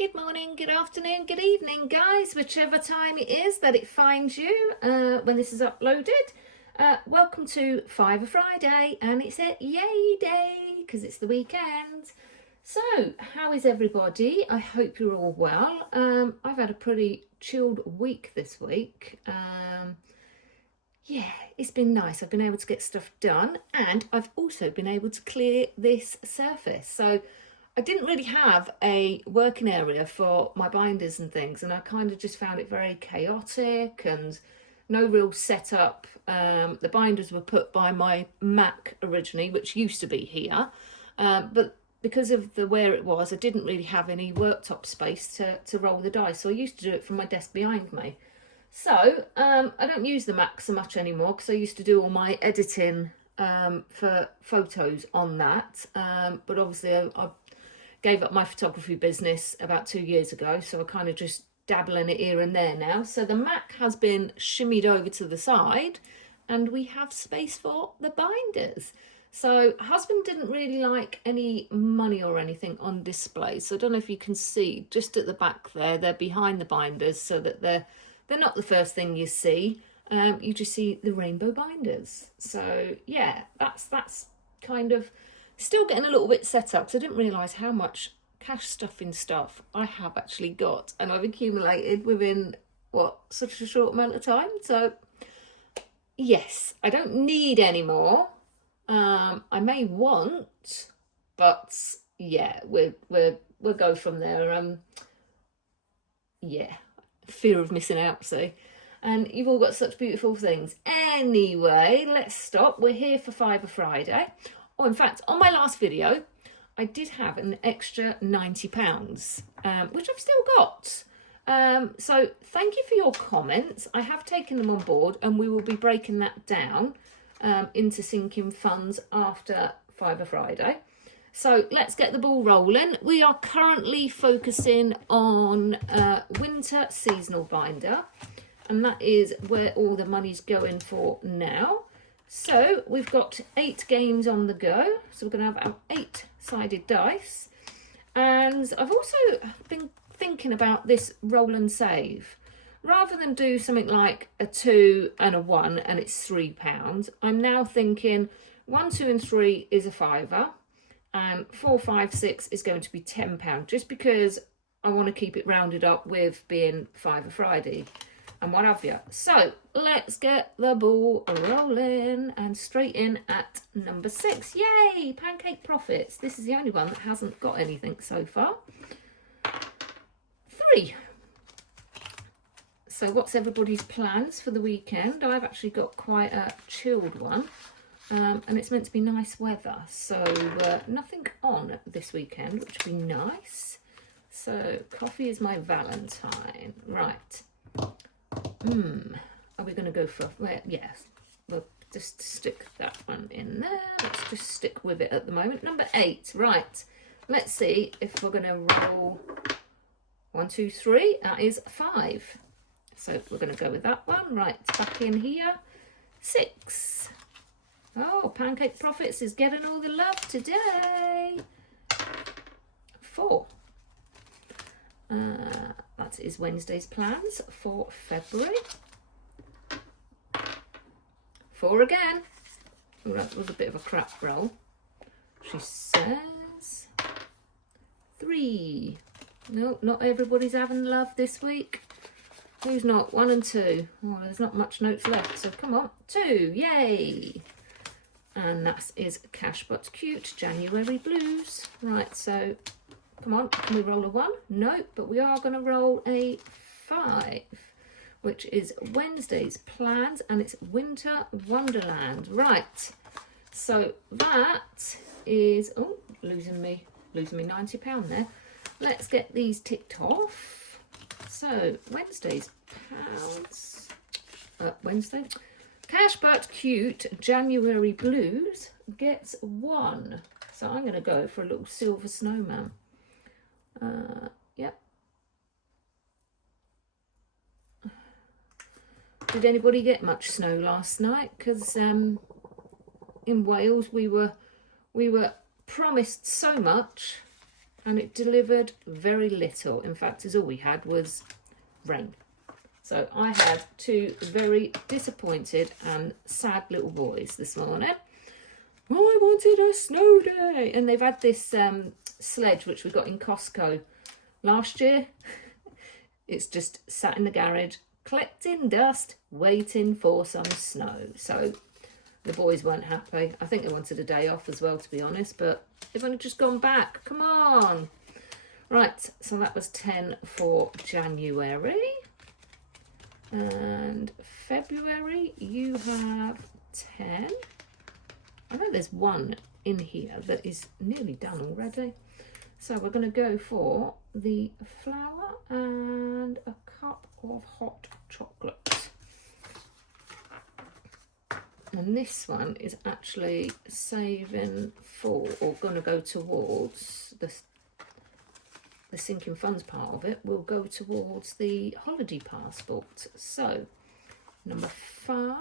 Good morning, good afternoon, good evening, guys, whichever time it is that it finds you when this is uploaded. Welcome to Fiver Friday, and it's a yay day because it's the weekend. So, how is everybody? I hope you're all well. I've had a pretty chilled week this week. Yeah, it's been nice. I've been able to get stuff done, and I've also been able to clear this surface. So I didn't really have a working area for my binders and things, and I kind of just found it very chaotic and no real setup. The binders were put by my Mac originally, which used to be here, but because of where it was, I didn't really have any worktop space to roll the dice, so I used to do it from my desk behind me. So I don't use the Mac so much anymore because I used to do all my editing for photos on that, but obviously I gave up my photography business about 2 years ago, so I kind of just dabble in it here and there now. So the Mac has been shimmied over to the side and we have space for the binders. So husband didn't really like any money or anything on display, so I don't know if you can see just at the back there, they're behind the binders so that they're not the first thing you see. You just see the rainbow binders. So yeah, that's kind of still getting a little bit set up, so I didn't realise how much cash stuffing stuff I have actually got, and I've accumulated within such a short amount of time. So yes, I don't need any more. I may want, but yeah, we'll go from there. Yeah, fear of missing out, see. And you've all got such beautiful things. Anyway, let's stop. We're here for Fiver Friday. Oh, in fact, on my last video, I did have an extra £90, which I've still got. So thank you for your comments. I have taken them on board, and we will be breaking that down into sinking funds after Fiver Friday. So let's get the ball rolling. We are currently focusing on winter seasonal binder, and that is where all the money's going for now. So we've got 8 games on the go. So we're going to have our 8-sided dice. And I've also been thinking about this roll and save. Rather than do something like a 2 and a 1 and it's £3, I'm now thinking 1, 2 and 3 is a £5, and 4, 5, 6 is going to be £10, just because I want to keep it rounded up with being Fiver Friday and what have you. So let's get the ball rolling, and straight in at number 6. Yay, Pancake profits. This is the only one that hasn't got anything so far. 3. So what's everybody's plans for the weekend? I've actually got quite a chilled one, and it's meant to be nice weather, so nothing on this weekend, which would be nice. So coffee is my valentine. Right. Are we going to go for, well, yes, we'll just stick that one in there. Let's just stick with it at the moment. Number 8, right. Let's see if we're going to roll 1, 2, 3. That is 5. So we're going to go with that one. Right, back in here. 6. Oh, Pancake Profits is getting all the love today. 4. That is Wednesday's plans for February. 4 again. Oh, that was a bit of a crap roll. She says 3. No, not everybody's having love this week. Who's not? 1 and 2. Oh, there's not much notes left, so come on. 2, yay. And that is Cash But Cute, January Blues. Right, so come on, can we roll a 1? No, but we are going to roll a 5, which is Wednesday's plans, and it's Winter Wonderland. Right, so that is, oh, losing me £90 there. Let's get these ticked off. So Wednesday's pounds, Wednesday, Cash But Cute, January Blues gets 1. So I'm going to go for a little silver snowman. Yep. Did anybody get much snow last night? Because in Wales we were promised so much, and it delivered very little. In fact, all we had was rain. So I had two very disappointed and sad little boys this morning. Oh, I wanted a snow day. And they've had this sledge which we got in Costco last year. It's just sat in the garage collecting dust, waiting for some snow. So the boys weren't happy. I think they wanted a day off as well, to be honest, but they've only just gone back. Come on. Right, so that was 10 for January. And February, you have 10. I know there's one in here that is nearly done already. So we're going to go for the flour and a cup of hot chocolate. And this one is actually saving for, or going to go towards the sinking funds part of it, will go towards the holiday passport. So number 5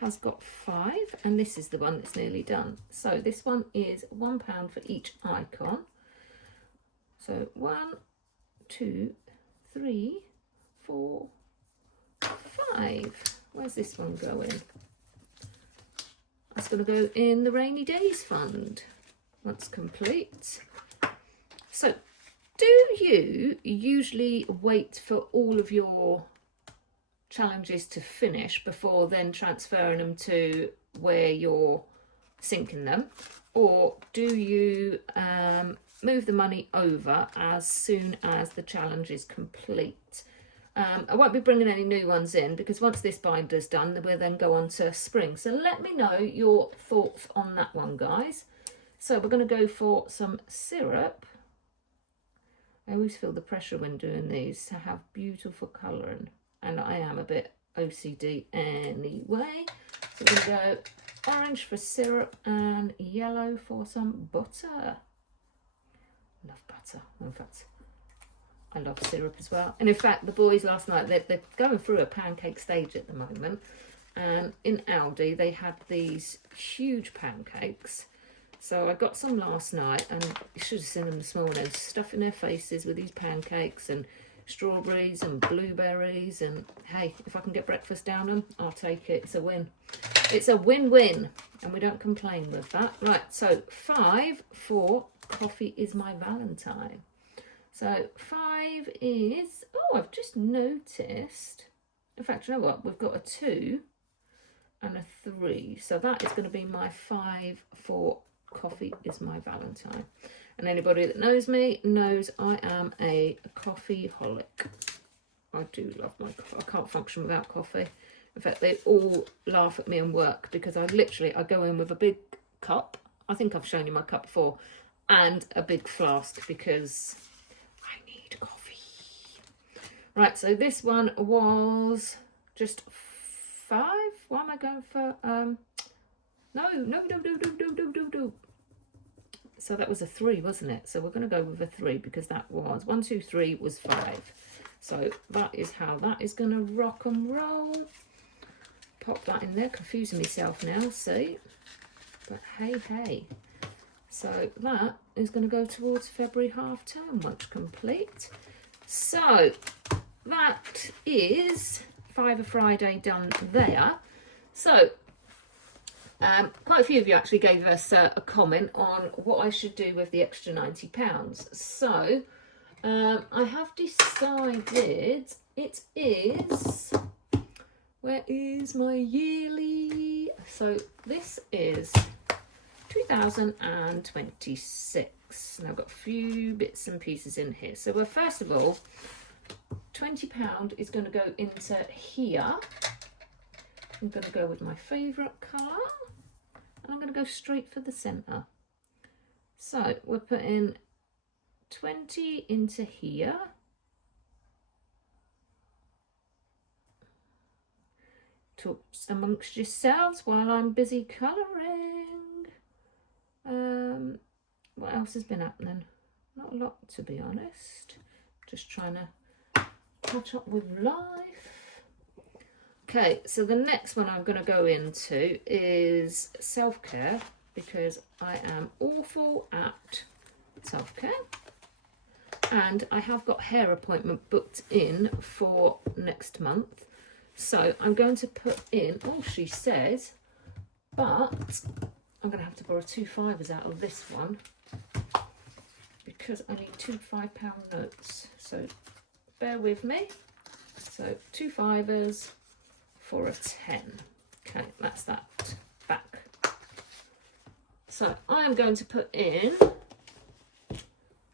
has got 5, and this is the one that's nearly done. So this one is £1 for each icon. So 1, 2, 3, 4, 5. Where's this one going? That's going to go in the rainy days fund. That's complete. So do you usually wait for all of your challenges to finish before then transferring them to where you're sinking them? Or do you move the money over as soon as the challenge is complete? I won't be bringing any new ones in because once this binder's done, we'll then go on to spring. So let me know your thoughts on that one, guys. So we're going to go for some syrup. I always feel the pressure when doing these to have beautiful colouring, and I am a bit OCD anyway. So we're going to go orange for syrup and yellow for some butter. Love butter. In fact, I love syrup as well. And in fact, the boys last night, they're going through a pancake stage at the moment. And in Aldi, they had these huge pancakes. So I got some last night, and you should have seen them this morning, stuffing their faces with these pancakes and strawberries and blueberries. And hey, if I can get breakfast down them, I'll take it. It's a win. It's a win-win, and we don't complain with that. Right, so 5 for coffee is my valentine. So 5 is, oh, I've just noticed, in fact, you know what, we've got a 2 and a 3. So that is going to be my 5 for coffee is my valentine. And anybody that knows me knows I am a coffee holic. I do love my coffee. I can't function without coffee. In fact, they all laugh at me and work because I go in with a big cup. I think I've shown you my cup before, and a big flask because I need coffee. Right, so this one was just 5. Why am I going for no. So that was a 3, wasn't it? So we're going to go with a 3 because that was 1, 2, 3 was 5. So that is how that is going to rock and roll. Pop that in there, confusing myself now, see? But hey. So that is going to go towards February half term, much complete. So that is Fiver Friday done there. So quite a few of you actually gave us a comment on what I should do with the extra £90. So I have decided it is, where is my yearly? So this is 2026. And I've got a few bits and pieces in here. So well, first of all, £20 is going to go into here. I'm going to go with my favourite colour, and I'm going to go straight for the centre. So we're putting 20 into here. Talk amongst yourselves while I'm busy colouring. What else has been happening? Not a lot, to be honest. Just trying to catch up with life. Okay, so the next one I'm going to go into is self-care, because I am awful at self-care. and I have got hair appointment booked in for next month. So I'm going to put in, oh, she says, but I'm going to have to borrow 2 5s out of this one because I need 2 £5 notes. So bear with me. So 2 5s for a 10. Okay, that's that back. So I'm going to put in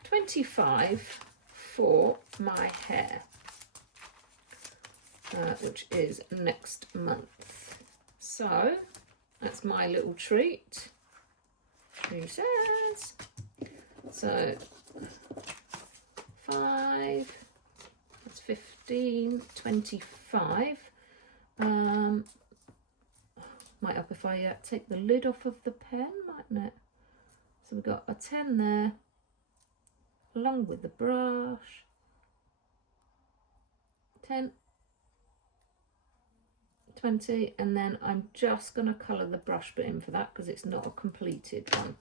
25 for my hair, which is next month. So that's my little treat. She says. So 5, that's 15, 25. Might help if I take the lid off of the pen, mightn't it? So we've got a 10 there, along with the brush. 10, 20, and then I'm just going to colour the brush bit in for that because it's not a completed one.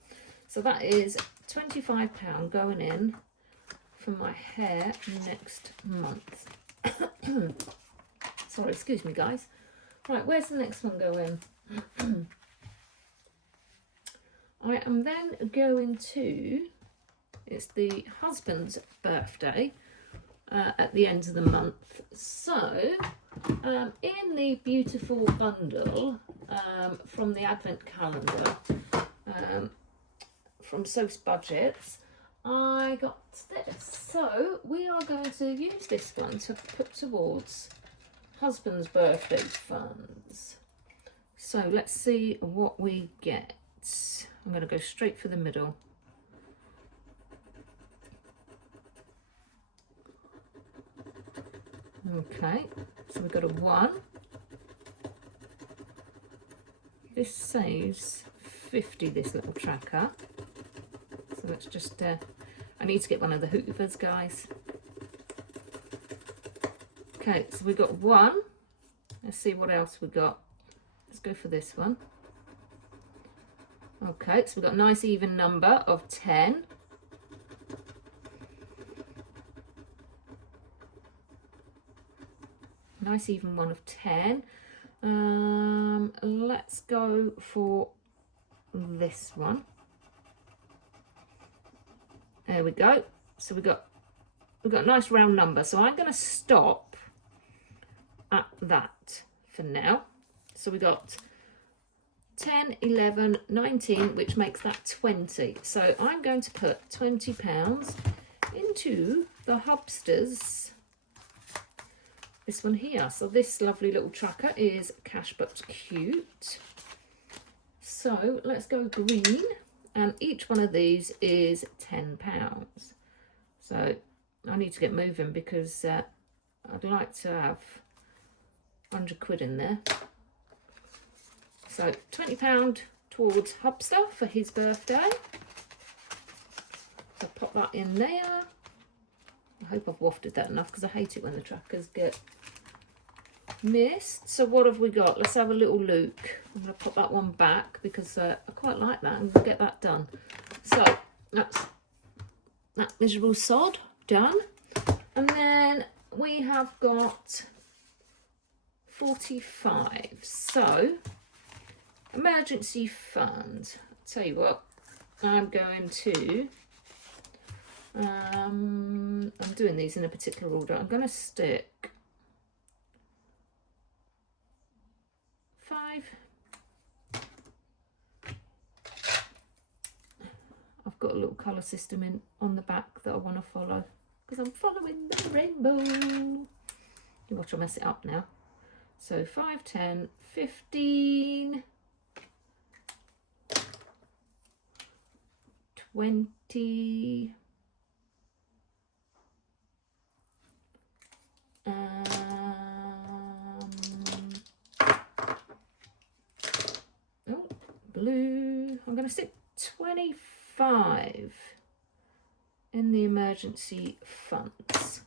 So that is £25 going in for my hair next month. Sorry, excuse me guys. Right, where's the next one going? I am then going to, it's the husband's birthday at the end of the month. So in the beautiful bundle from the advent calendar from SeaShell Budgets, I got this. So we are going to use this one to put towards husband's birthday funds. So let's see what we get. I'm going to go straight for the middle. Okay, so we've got a 1. This saves 50, this little tracker. So let's just, I need to get one of the Hoovers, guys. Okay, so we've got 1. Let's see what else we got. Let's go for this one. Okay, so we've got a nice even number of 10. Nice even one of 10. Let's go for this one. There we go. So we've got a nice round number. So I'm going to stop at that for now. So we got 10, 11, 19, which makes that 20. So I'm going to put £20 into the Hubsters. This one here. So this lovely little tracker is Cash But Cute. So let's go green, and each one of these is £10. So I need to get moving because I'd like to have 100 quid in there. So £20 towards Hubster for his birthday. So pop that in there. I hope I've wafted that enough because I hate it when the trackers get missed. So what have we got? Let's have a little look. I'm going to put that one back because I quite like that, and we'll get that done. So that's that miserable sod done. And then we have got 45. So emergency fund. I'll tell you what, I'm going to I'm doing these in a particular order. I'm going to stick 5. I've got a little colour system in on the back that I want to follow because I'm following the rainbow. You watch, I'll mess it up now. So 5, 10, 15, 20, oh, blue. I'm going to stick 25 in the emergency funds.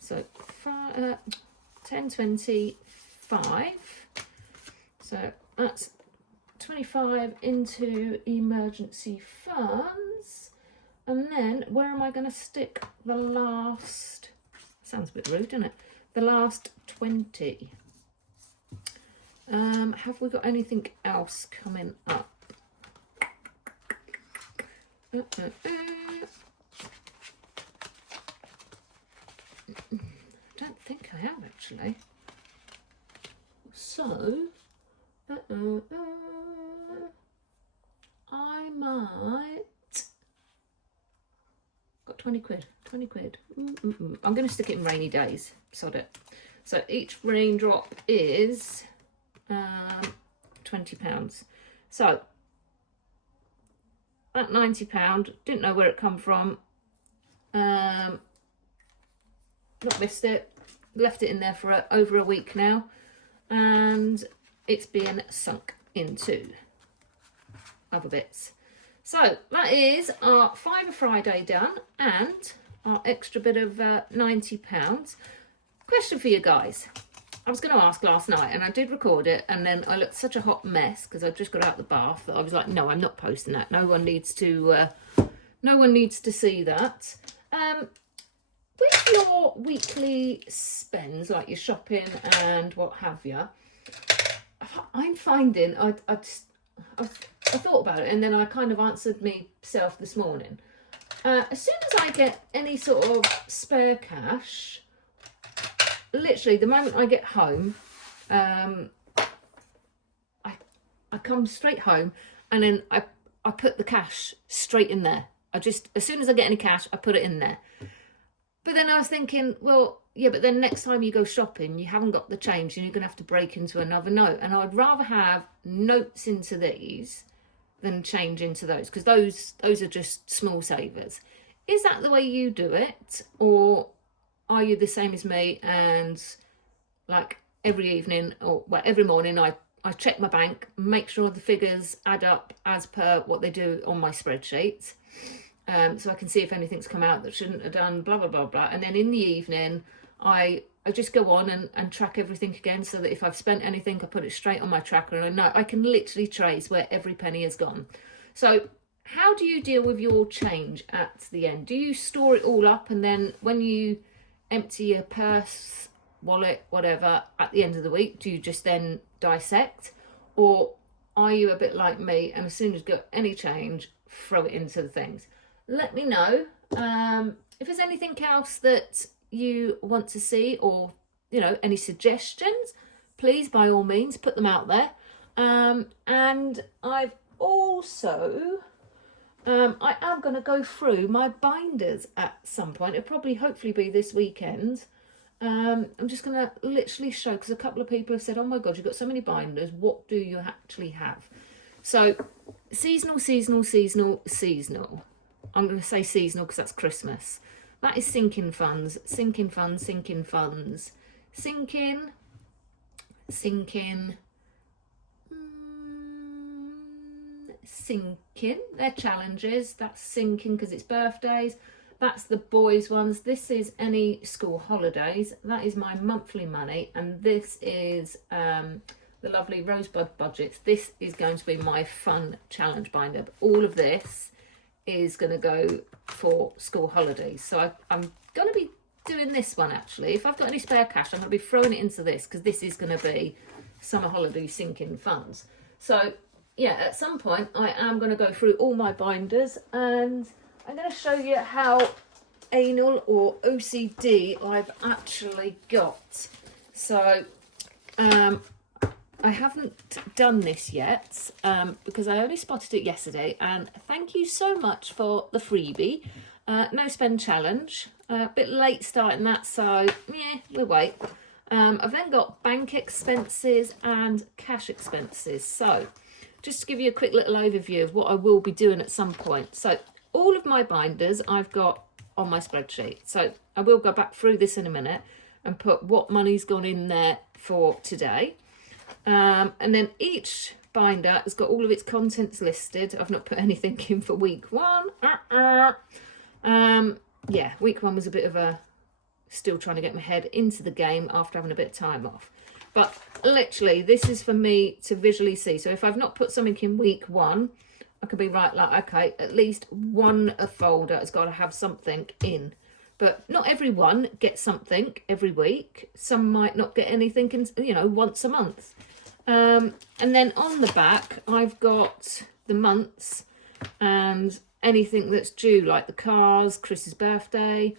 So 5, 10, 20, 5. So that's 25 into emergency funds. And then where am I going to stick the last, sounds a bit rude, doesn't it? The last 20. Have we got anything else coming up? I don't think I have actually. So, I might. Got 20 quid. 20 quid. I'm going to stick it in rainy days. Sod it. So each raindrop is £20. So that £90, didn't know where it come from. Not missed it. Left it in there for over a week now, and it's being sunk into other bits. So that is our Fiver Friday done, and our extra bit of £90. Question for you guys. I was going to ask last night, and I did record it, and then I looked such a hot mess because I just got out the bath that I was like, no, I'm not posting that. No one needs to see that. With your weekly spends, like your shopping and what have you, I'm finding I thought about it, and then I kind of answered myself this morning. As soon as I get any sort of spare cash, literally the moment I get home, I come straight home, and then I put the cash straight in there. As soon as I get any cash, I put it in there. But then I was thinking, well, yeah, but then next time you go shopping, you haven't got the change and you're going to have to break into another note. And I'd rather have notes into these than change into those, because those are just small savers. Is that the way you do it? Or are you the same as me, and like every evening, or well, every morning I check my bank, make sure the figures add up as per what they do on my spreadsheet, so I can see if anything's come out that shouldn't have done, blah, blah, blah, blah. And then in the evening, I just go on and track everything again, so that if I've spent anything, I put it straight on my tracker, and I know I can literally trace where every penny has gone. So how do you deal with your change at the end? Do you store it all up, and then when you empty your purse, wallet, whatever, at the end of the week, do you just then dissect? Or are you a bit like me, and as soon as you got any change, throw it into the things? Let me know if there's anything else that you want to see, or any suggestions. Please, by all means, put them out there. And I've also I am going to go through my binders at some point. It'll probably hopefully be this weekend. I'm just going to literally show, because a couple of people have said, oh my god, you've got so many binders, what do you actually have? So seasonal. I'm going to say seasonal because that's Christmas. That is sinking funds. Sinking. They're challenges. That's sinking because it's birthdays. That's the boys' ones. This is any school holidays. That is my monthly money. And this is the lovely Rosebud Budgets. This is going to be my fun challenge binder. But all of this is going to go for school holidays. So I'm going to be doing this one actually. If I've got any spare cash, I'm going to be throwing it into this, because this is going to be summer holiday sinking funds. So yeah, at some point I am going to go through all my binders, and I'm going to show you how anal or OCD I've actually got. So I haven't done this yet because I only spotted it yesterday, and thank you so much for the freebie. No spend challenge, a bit late starting that, so yeah, we'll wait. I've then got bank expenses and cash expenses. So just to give you a quick little overview of what I will be doing at some point. So all of my binders I've got on my spreadsheet. So I will go back through this in a minute and put what money's gone in there for today. And then each binder has got all of its contents listed. I've not put anything in for week one. Yeah, week one was a bit of a still trying to get my head into the game after having a bit of time off. But literally, this is for me to visually see. So if I've not put something in week one, I could be right, like, okay, at least one folder has got to have something in. But not everyone gets something every week. Some might not get anything, you know, once a month. And then on the back, I've got the months and anything that's due, like the cars, Chris's birthday,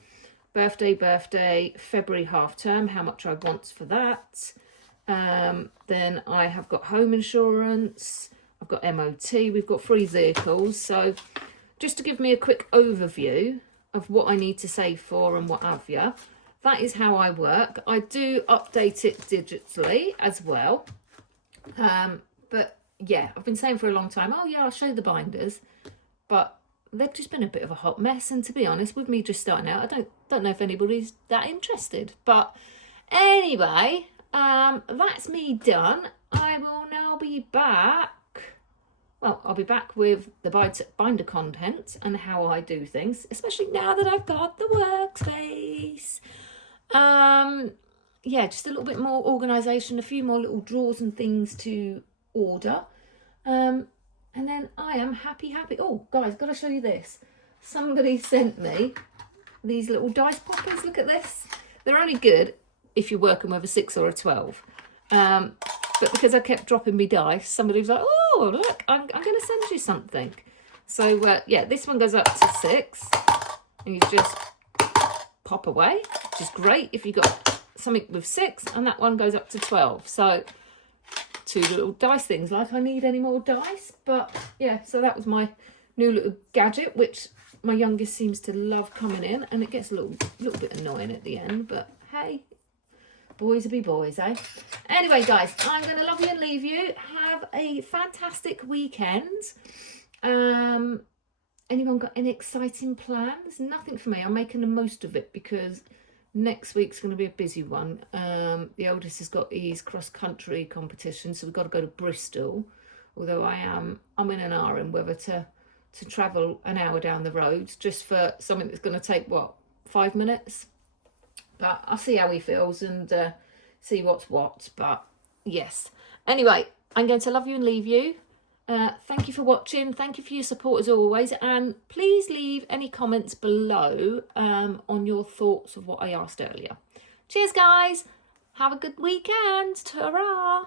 February half term, how much I want for that. Then I have got home insurance, I've got MOT, we've got 3 vehicles. So just to give me a quick overview of what I need to save for and what have you, that is how I work. I do update it digitally as well. But yeah, I've been saying for a long time, oh yeah, I'll show the binders, but they've just been a bit of a hot mess. And to be honest, with me just starting out, I don't know if anybody's that interested. But anyway, that's me done. I will now be back. Well, I'll be back with the binder content and how I do things, especially now that I've got the workspace. Yeah, just a little bit more organisation, a few more little drawers and things to order. And then I am happy. Oh, guys, got to show you this. Somebody sent me these little dice poppers. Look at this. They're only good if you're working with a 6 or a 12. But because I kept dropping me dice, somebody was like, oh, look, I'm going to send you something. So, yeah, this one goes up to 6. And you just pop away, which is great if you've got something with 6. And that one goes up to 12. So 2 little dice things, like I need any more dice. But, yeah, so that was my new little gadget, which my youngest seems to love coming in. And it gets a little bit annoying at the end. But, hey, boys will be boys, eh? Anyway, guys, I'm going to love you and leave you. Have a fantastic weekend. Anyone got any exciting plans? Nothing for me. I'm making the most of it because next week's going to be a busy one. The oldest has got his cross-country competition, so we've got to go to Bristol. Although I'm in an hour in whether to travel an hour down the road just for something that's going to take, what, 5 minutes? But I'll see how he feels and see what's what. But yes. Anyway, I'm going to love you and leave you. Thank you for watching. Thank you for your support as always. And please leave any comments below on your thoughts of what I asked earlier. Cheers, guys. Have a good weekend. Ta-ra.